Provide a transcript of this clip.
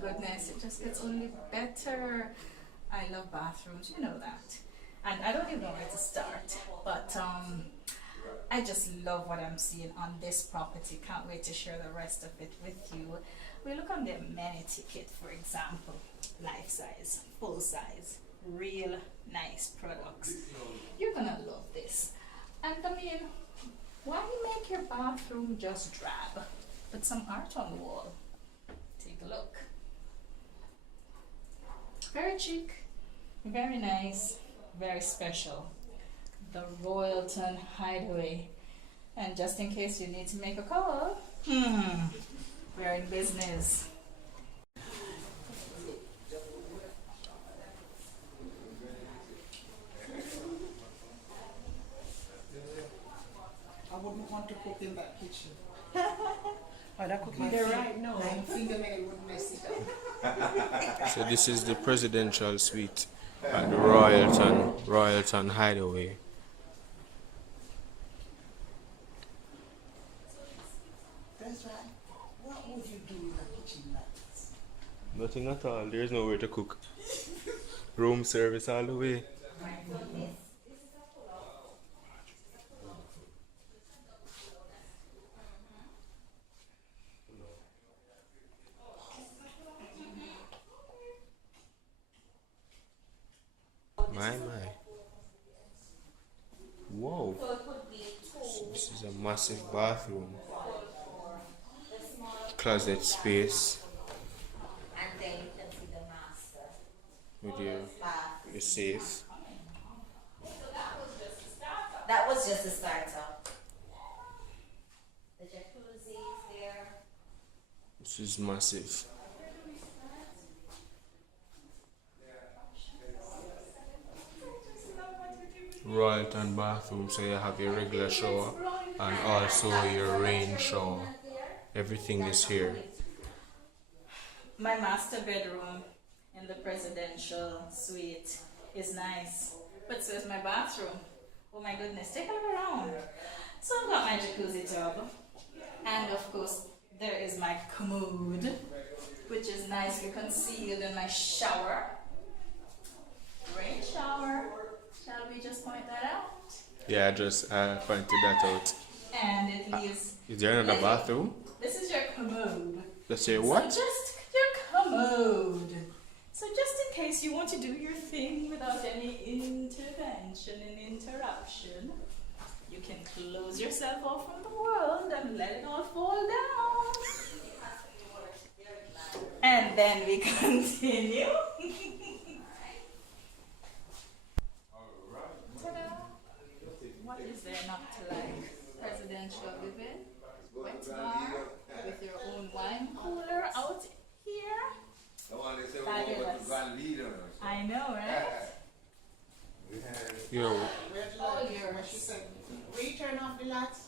goodness, it just gets only better. I love bathrooms, you know that. And I don't even know where to start, but I just love what I'm seeing on this property. Can't wait to share the rest of it with you. We look on the amenity kit, for example, life size, full size, real nice products. You're gonna love this. And I mean, why make your bathroom just drab? Put some art on the wall. Take a look. Very chic, very nice, very special. The Royalton Hideaway. And just in case you need to make a call, we're in business. I wouldn't want to cook in that kitchen. Oh, that cooking there right now. My fingernail would mess it up. So this is the Presidential Suite at the Royalton Hideaway. That's right. What would you do in a kitchen like this? Nothing at all. There's nowhere to cook. Room service all the way. My. Whoa. This is a massive bathroom. Closet space. And then you can see the master. With your safe. That was just a starter. The jacuzzi is there. This is massive. Royalton bathroom, so you have your regular shower and also your rain shower. Everything is here. My master bedroom in the presidential suite is nice, but so is my bathroom. Oh my goodness, take a look around. So I've got my jacuzzi tub, and of course there is my commode, which is nicely concealed in my shower. Rain shower. Shall we just point that out? Yeah, I just pointed that out. And it leaves. Is there another bathroom? This is your commode. Let's say what? So just your commode. So just in case you want to do your thing without any intervention and interruption, you can close yourself off from the world and let it all fall down. And then we continue. What is there not to like? Presidential living, wet bar with your own wine cooler out here. Fabulous. I know, right? Yo. Where'd you like? She said, will you turn off the lights?